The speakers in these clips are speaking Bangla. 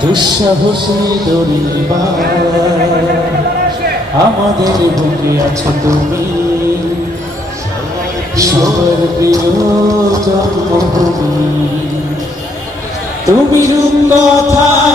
দুঃসাহসী দরিবার আমাদের বুকে আছো তুমি। সবার প্রিয় জন্মভূমি তুমি রূপকথার চম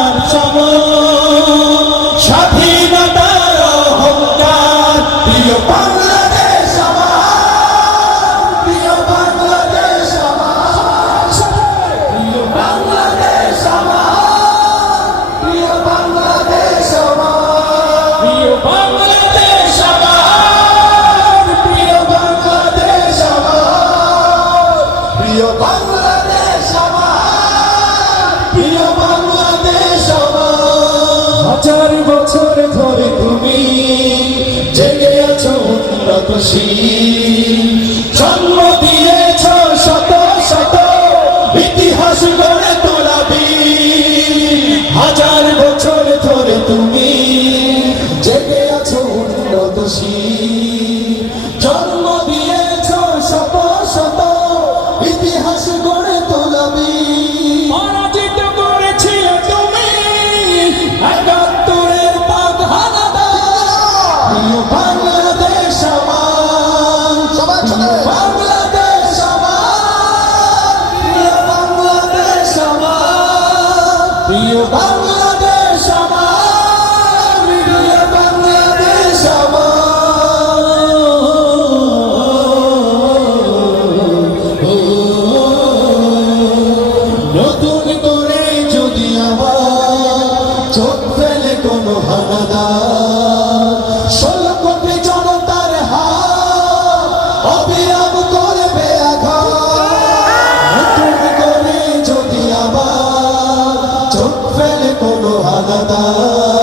হাজার বছর ধরে তুমি জেগে আছো উন্নতশীল আমার তোরে যদি আমার চোখ ফেলে কোনো হানাদা ষোলো কোটি জনতার হাত অবিরাম করবে নতুন করে যদি আবার চোখ ফেলে কোনো হানাদার